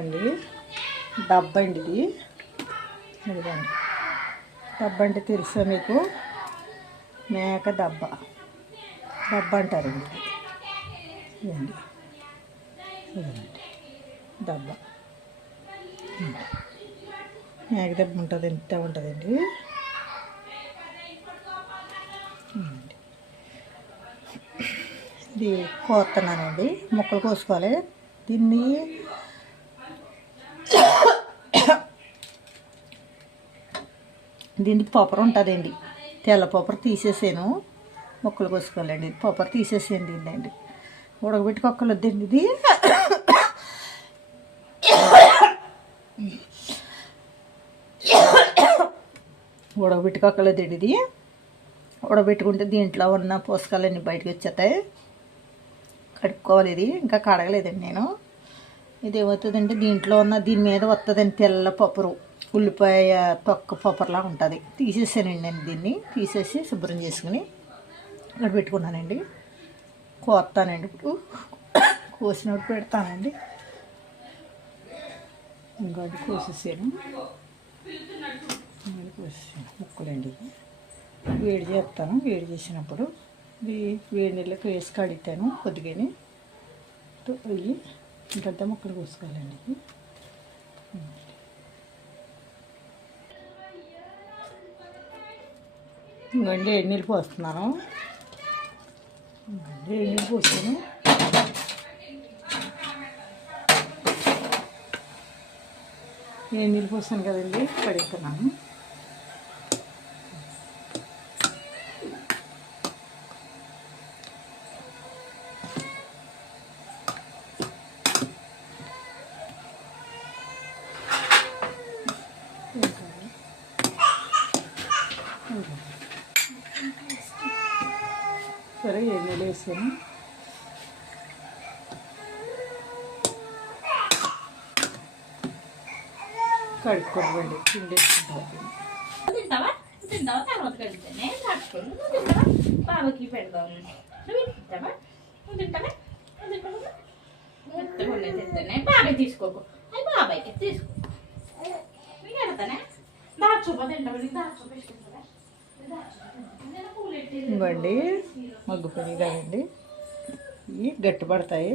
అండి డబ్బా అండి ఇది. ఇదిగోండి డబ్బా అంటే తెలుసా మీకు? మేక డబ్బా అంటారండి. ఇదండి ఇదండి డబ్బా. మేక దెబ్బ ఉంటుంది, ఎంత ఉంటుందండి. ఇది కోస్తున్నానండి, ముక్కలు కోసుకోవాలి దీన్ని. దీనికి పొపర ఉంటుందండి, తెల్ల పొపర తీసేసాను, ముక్కలు కోసుకోవాలండి. పొపర తీసేసేయండి దీన్ని. ఉడకబెట్టుకోక్కర్లేదండి ఇది. ఉడకబెట్టుకోక్కర్లేదండి ఇది. ఉడకబెట్టుకుంటే దీంట్లో ఉన్న పోషకాలన్నీ బయటకు వచ్చేస్తాయి. కడుక్కోవాలి. ఇది ఇంకా కడగలేదండి నేను. ఇది ఏమవుతుందంటే దీంట్లో ఉన్న దీని మీద వస్తుందండి తెల్ల పప్పురు, ఉల్లిపాయ తొక్క పప్పురలా ఉంటుంది. తీసేసానండి నేను. దీన్ని తీసేసి శుభ్రం చేసుకుని ఇక్కడ పెట్టుకున్నానండి. కోస్తానండి ఇప్పుడు. కోసినప్పుడు పెడతానండి. ఇంకోటి కోసేసాను, ముక్కలండి. వేడి చేస్తాను. వేడి చేసినప్పుడు ఇది వేడి నీళ్ళకి వేసి కడుగుతాను కొద్దిగాని. అవి పెద్ద ముక్కలు కోసుకోవాలండి. ఇంకండి వేడి నీళ్ళు పోస్తున్నాను. వేడి నీళ్ళు పోసాను. వేడి నీళ్ళు పోసాను కదండి, కడుగుతున్నాను. సరే ఎన్నెలు వేసాను. కడుక్కోండి, పిండి బాబాకి పెడదాం. బాబాయ్ తీసుకోకు, అది బాబాయ్కి తీసుకో. పెడతానే ఇంకోండి మగ్గుపోయి కదండి, ఇవి గట్టిపడతాయి.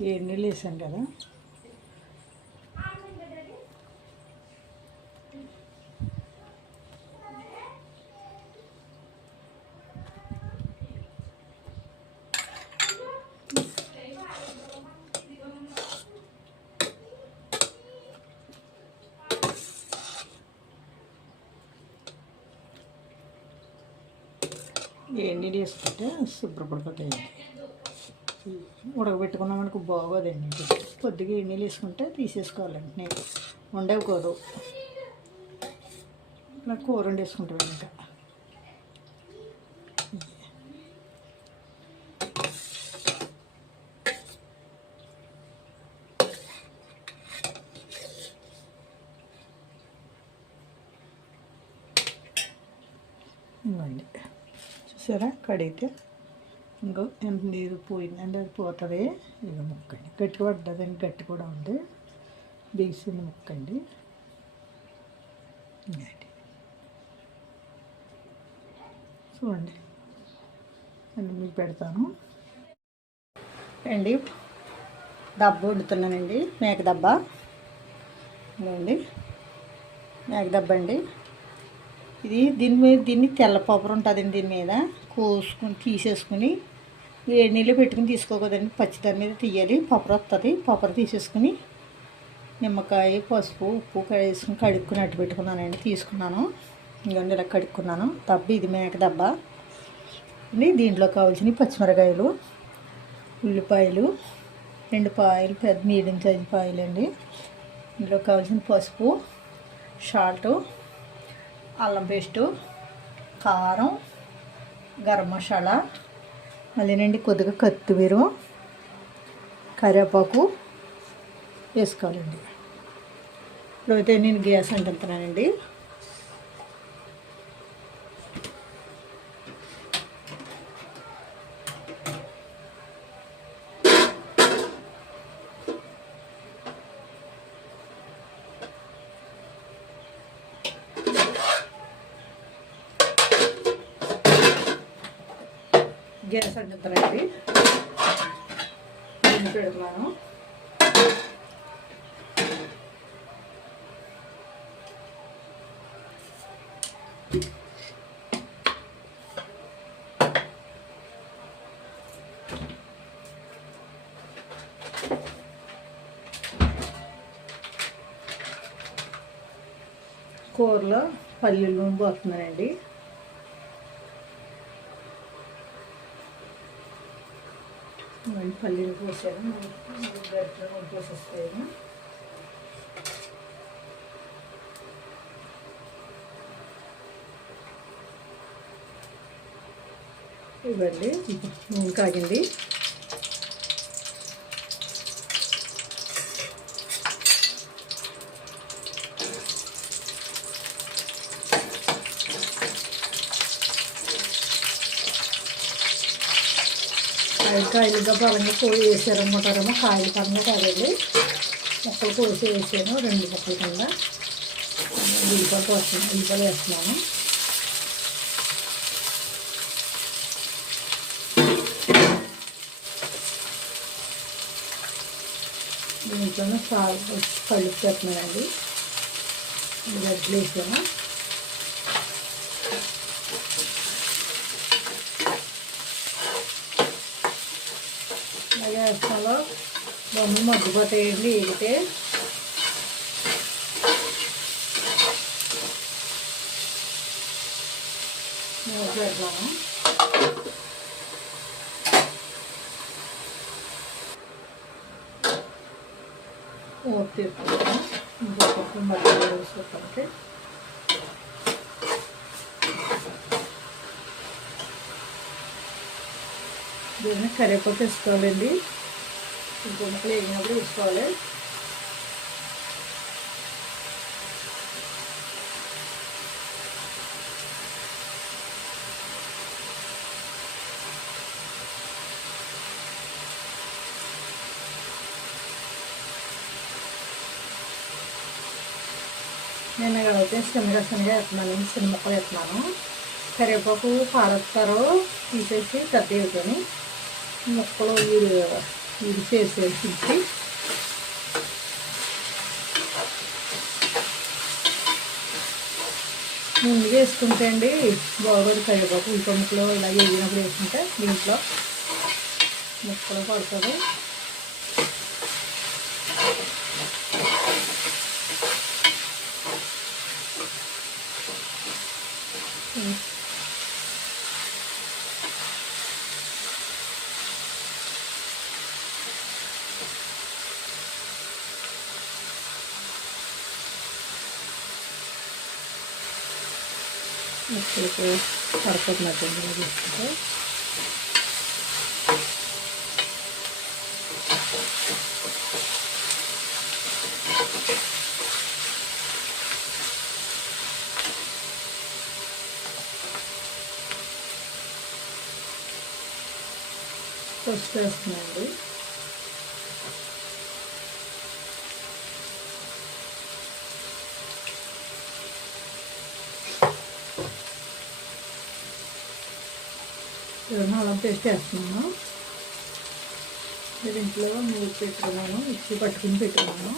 వేడి నీళ్ళు వేసాను కదా. వేడి నీళ్ళు వేసుకుంటే శుభ్రపడిపోతాయండి. ఉడకబెట్టుకున్నామనుకో బాగోదండి. కొద్దిగా వేడి నీళ్ళు వేసుకుంటే తీసేసుకోవాలండి. నేను ఉండకూడదు. ఇలా కూర వండేసుకుంటాను ఇంకా. ఇవ్వండి చూసారా, కడిగితే ఇంకో ఎంత నీరు పోయిందండి, అది పోతుంది. ఇక ముక్కండి గట్టి పడ్డదండి, గట్టి కూడా ఉంది. బిగిసిన ముక్కండి. చూడండి అన్నీ మీకు పెడతాను అండి. దబ్బ వండుతున్నానండి, మేక దబ్బ. ఇదండి మేక దబ్బ అండి ఇది. దీన్ని తెల్ల పొపర ఉంటుందండి. దీని మీద కోసుకుని తీసేసుకుని వేడి నీళ్ళు పెట్టుకుని తీసుకోకూడదండి, పచ్చిదాని మీద తీయాలి. పొపర వస్తుంది. పొపర తీసేసుకుని నిమ్మకాయ, పసుపు, ఉప్పు వేసుకుని కడుక్కుని అట్టు పెట్టుకున్నానండి. తీసుకున్నాను. ఇవన్నీ ఇలా కడుక్కున్నాను. దబ్బ ఇది మేక దబ్బ అండి. దీంట్లో కావాల్సినవి పచ్చిమిరకాయలు, ఉల్లిపాయలు, 2 పాయలు, పెద్ద మీడియం సైజు పాయలు అండి. ఇందులో కావాల్సిన పసుపు, సాల్టు, అల్లం పేస్టు, కారం, గరం మసాలా, మళ్ళీనండి కొద్దిగా కొత్తిమీర, కరివేపాకు వేసుకోవాలండి. ఇప్పుడైతే నేను గ్యాస్ అంటున్నానండి. గ్యాస్ అంటున్నారండి, పెడుతున్నాను. కూరలో పల్లీల నూనె పోతున్నానండి. పల్లీలు పోసాను, గట్టిగా నూనె పోసేస్తాను. ఇవ్వండి, నూనె కాగింది. కాయలుగా బలంగా కోసి వేసారనుకుంటారేమో, కాయలు కన్నా కాదండి, ముక్కలు కోసి వేసాను 2 ముక్కల కింద. ఉల్లిపాయలు పోస్తున్నాను, ఉల్లిపాయలు వేస్తున్నాను. దీంట్లోనే కళ్ళు పెడుతున్నానండి, గడ్డలు వేసాను. వేస్తాలో బొమ్మ మగ్గిపోతాయండి వేగితే. పెడతాను. తీర్చుకుంటాను ఇంకొక మధ్యలో వేసుకోవడానికి. దీన్ని కరివేపాకు వేసుకోవాలండి, గుమ్మకలు వేగినప్పుడు వేసుకోవాలి. నేను అయితే శనగ వేస్తున్నాను, చిన్న ముక్కలు వేస్తున్నాను. కరివేపాకు పాలస్తారు తీసేసి పెద్ద వేసుకొని ముక్కలు ఇది చేసేసి ముందుగా వేసుకుంటే అండి బాగోదు. కరివేపాకు ఉల్లిపాయ ముక్కలు ఇలా వేగినప్పుడు వేసుకుంటే దీంట్లో ముక్కలు పడుతుంది. ముక్కలకి పడుతున్నట్టు తీసుకుంటే పసుపు వేస్తున్నాండి. అల్లం పేస్ట్ వేస్తున్నాను. దీంట్లో నీళ్ళు పెట్టుకున్నాను, మిక్సీ పట్టుకుని పెట్టుకున్నాను.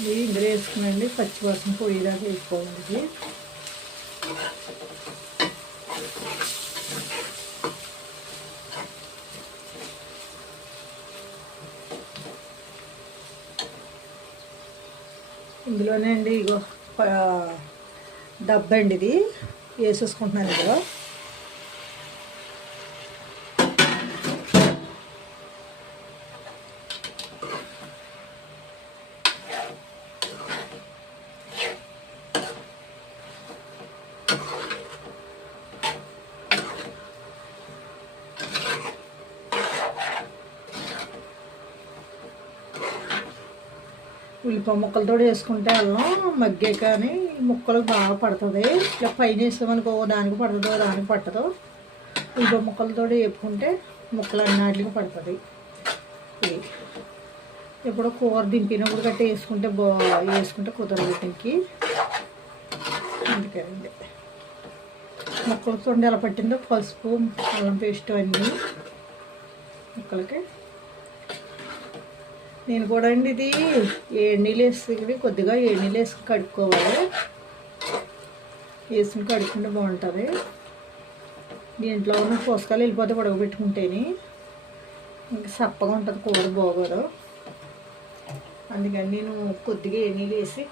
ఇది ఇందులో వేసుకునండి, పచ్చివాసన పోయేదాకా వేసుకోవాలి. ఇందులోనే అండి ఇగో డబ్బా అండి, ఇది వేసేసుకుంటున్నాను ఇందులో. ఉల్లిపాయ ముక్కలతో వేసుకుంటే అల్లం మగ్గే కానీ ముక్కలు బాగా పడుతుంది. ఇట్లా పైన వేసామనుకో దానికి పడుతుందో దానికి పట్టదో. ఉల్లిపాయ ముక్కలతో వేపుకుంటే ముక్కలు అన్నిటికి పడుతుంది. ఇది ఎప్పుడో కూర దింపినప్పుడు గట్టి వేసుకుంటే కుదరదు దీనికి. అందుకేనండి ముక్కలు చూడండి ఎలా పట్టిందో. పసుపు అల్లం పేస్ట్ అన్నీ ముక్కలకి. నేను కూడా అండి ఇది నీళ్ళు వేసి కొద్దిగా నీళ్ళు వేసి కడుక్కోవాలి. వేసుకుని కడుక్కుంటే బాగుంటుంది. దీంట్లో ఉన్న పోషకాలు వెళ్ళిపోతే ఉడకబెట్టుకుంటేనే ఇంకా సప్పగా ఉంటుంది, కూర బాగోదు. అందుకని నేను కొద్దిగా నీళ్ళు వేసి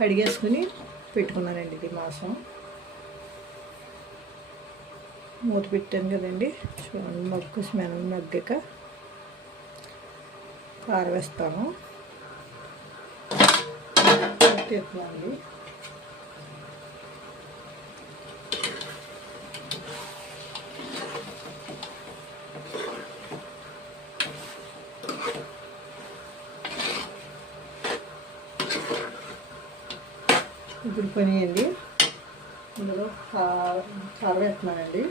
కడిగేసుకుని పెట్టుకున్నానండి ఇది మాంసం. మూత పెట్టాను కదండి. చూడండి స్మెల్ మగ్గాక కారం వేస్తాను. తీసుకోండి. ఇప్పుడు పని అండి. ఇందులో కారం వేస్తున్నానండి.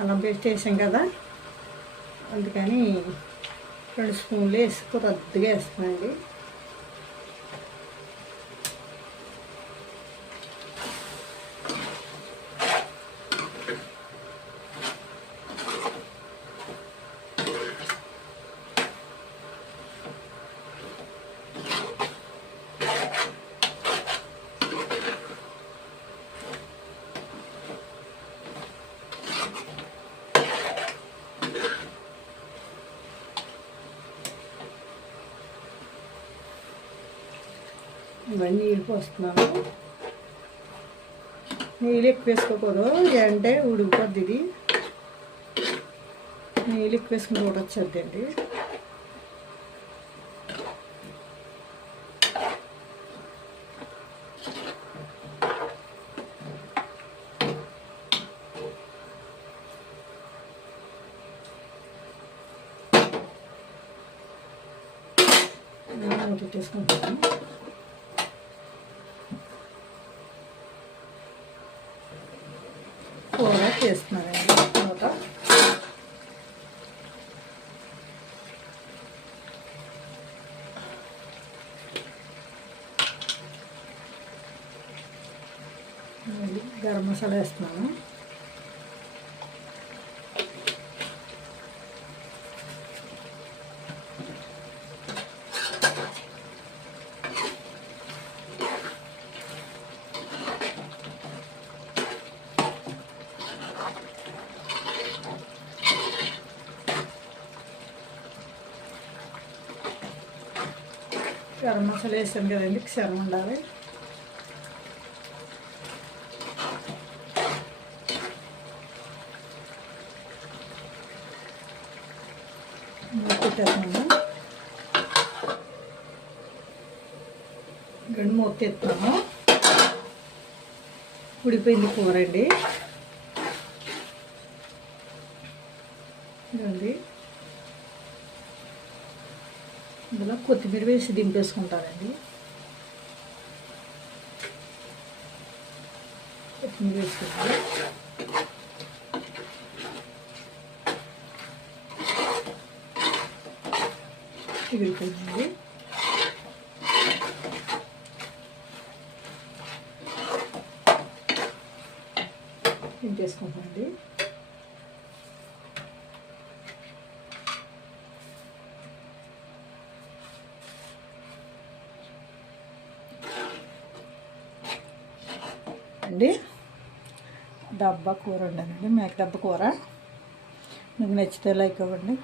అల్లం పేస్ట్ వేసాం కదా, అందుకని 2 స్పూన్లు వేసి కొద్దిగా వేస్తున్నానండి. ఇవన్నీ నీళ్ళు పోస్తున్నాను. నీళ్ళు ఎక్కువ వేసుకోకూడదు, అంటే ఉడికిపోద్ది. ఇది నీళ్ళు ఎక్కువ వేసుకుని కూడా వచ్చేద్దండి. పెట్టేసుకుంటాను. కూర చేస్తున్నానండి. తర్వాత గరం మసాలా వేస్తున్నాను. గరం మసాలా వేసాను కదండి, క్షరం ఉండాలి. పెట్టేస్తున్నాను. గండి మూత ఎత్తాను. ఉడిపోయింది కూర అండి. ఇదండి, ఇందులో కొత్తిమీర వేసి దింపేసుకుంటానండి. కొత్తిమీర వేసుకుంటాను. ఎగిరిపోయిందండి. దింపేసుకుంటానండి. అండి దబ్బ కూర వండానండి, మేక దబ్బ కూర. మీకు నచ్చితే లైక్ ఇవ్వండి.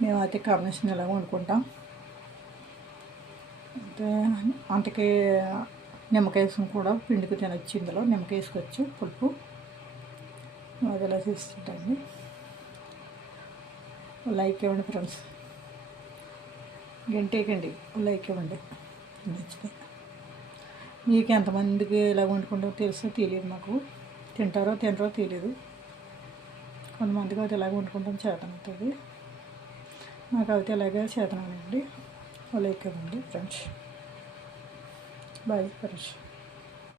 మేమైతే కాంబినేషన్ ఎలా వండుకుంటాం అంటే అంతకి నిమ్మకాయ వేసుకుని కూడా పిండికి తినొచ్చు. ఇందులో నిమ్మకాయ వేసుకోవచ్చు, పులుపు. అది ఎలా చేస్తుంటండి. లైక్ ఇవ్వండి ఫ్రెండ్స్. గంటేకండి లైక్ ఇవ్వండి నచ్చితే. మీకు ఎంతమందికి ఎలా వండుకుంటారో తెలుసో తెలియదు. మాకు తింటారో తినరో తెలియదు. కొంతమందికి అది ఎలా వండుకుంటాం చేతనవుతుంది. నాకు అయితే ఇలాగే చేతనానండి. లైక్ ఇవ్వండి ఫ్రెండ్స్. Bye friends.